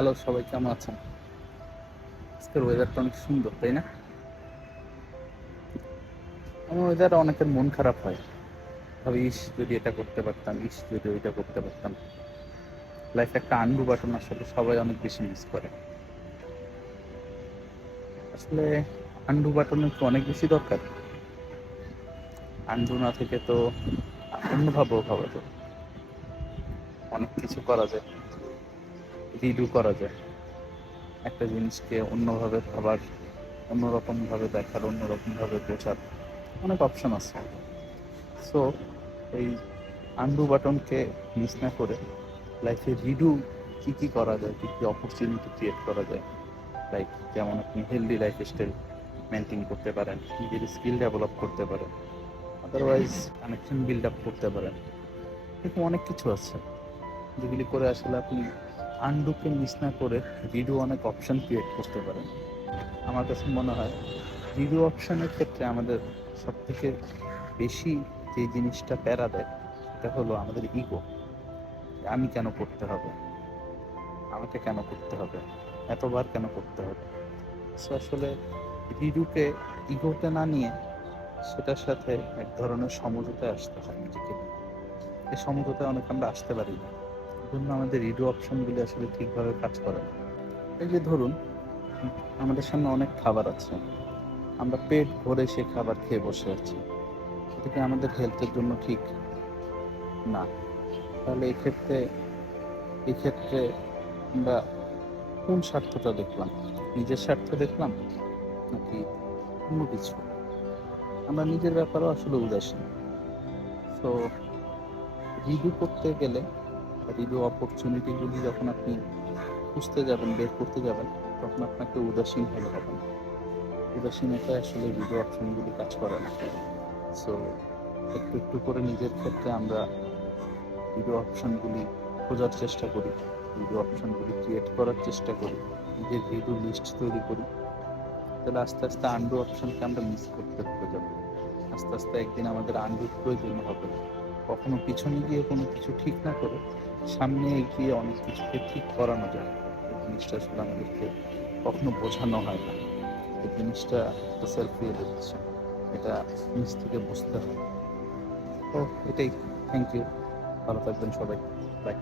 Hello, সবাই কেমন আছেন? আজকের ওয়েদারটা অনেক সুন্দর, তাই না? আমার ওয়েদারে অনেকের মন খারাপ হয়, ভাবি ইস যদি এটা করতে পারতাম, ইস যদি ওইটা করতে পারতাম। লাইফে একটা আনডু বাটন আসলে সবাই অনেক বেশি মিস করে। আসলে আনডু বাটনের তো অনেক বেশি দরকার। আনডু না থেকে তো অন্যভাবেও ভাবা যায়, অনেক কিছু করা যায়, রিডু করা যায়। একটা জিনিসকে অন্যভাবে ভাবার, অন্যরকম ভাবে দেখার, অন্যরকম ভাবে বোঝার অনেক অপশন আছে। সো এই আনডু বাটনকে মিস না করে লাইফে রিডু কি কি করা যায়, কি কি অপরচুনিটি ক্রিয়েট করা যায়। লাইক যেমন আপনি হেলদি লাইফ স্টাইল মেনটেন করতে পারেন, নিজের স্কিল ডেভেলপ করতে পারেন, আদারওয়াইজ কানেকশন বিল্ড আপ করতে পারেন। এরকম অনেক কিছু আছে যেগুলি করে আসলে আপনি আনডুকে মিস না করে রিডু অনেক অপশন ক্রিয়েট করতে পারেন। আমার কাছে মনে হয় রিডু অপশনের ক্ষেত্রে আমাদের সব থেকে বেশি যে জিনিসটা প্যারা দেয় সেটা হলো আমাদের ইগো। আমি কেন করতে হবে, আমাকে কেন করতে হবে, এতবার কেন করতে হবে। সো আসলে রিডুকে ইগোতে না নিয়ে সেটার সাথে এক ধরনের সমঝোতায় আসতে হয় নিজেকে নিয়ে। এই সমঝোতায় অনেক আমরা আসতে পারি না, এই জন্য আমাদের রিডু অপশনগুলি আসলে ঠিকভাবে কাজ করে না। এই যে ধরুন, আমাদের সামনে অনেক খাবার আছে, আমরা পেট ভরে সে খাবার খেয়ে বসে আছি, সেটা কি আমাদের হেলথের জন্য ঠিক না? তাহলে এই ক্ষেত্রে আমরা কোন স্বার্থটা দেখলাম? নিজের স্বার্থ দেখলাম নাকি অন্য কিছু? আমরা নিজের ব্যাপারেও আসলে উদাসীন। সো রিভিউ করতে গেলে, রিভিউ অপরচুনিটিগুলি যখন আপনি খুঁজতে যাবেন, বের করতে যাবেন, তখন আপনাকে উদাসীন হলে হবে না। উদাসীনতায় আসলে রিভিউ অপশনগুলি কাজ করে না। সো একটু একটু করে নিজের ক্ষেত্রে আমরা রিভিউ অপশনগুলি খোঁজার চেষ্টা করি, রিভিউ অপশনগুলি ক্রিয়েট করার চেষ্টা করি, নিজের রিভিউ লিস্ট তৈরি করি। তাহলে আস্তে আস্তে আন্ডু অপশনকে আমরা মিস করতে ভুলে যাবো। আস্তে আস্তে একদিন আমাদের আন্ডুর প্রয়োজন হবে। কখনো পিছনে গিয়ে কোনো কিছু ঠিক না করে সামনে এগিয়ে অনেক কিছুকে ঠিক করানো যায়। এই জিনিসটা আসলে আমাদেরকে কখনো বোঝানো হয় না। এই জিনিসটা একটা সেলফ রিয়েলাইজেশন, এটা নিজ থেকে বুঝতে হয়। তো এটাই। থ্যাংক ইউ, ভালো থাকবেন সবাই। বাই।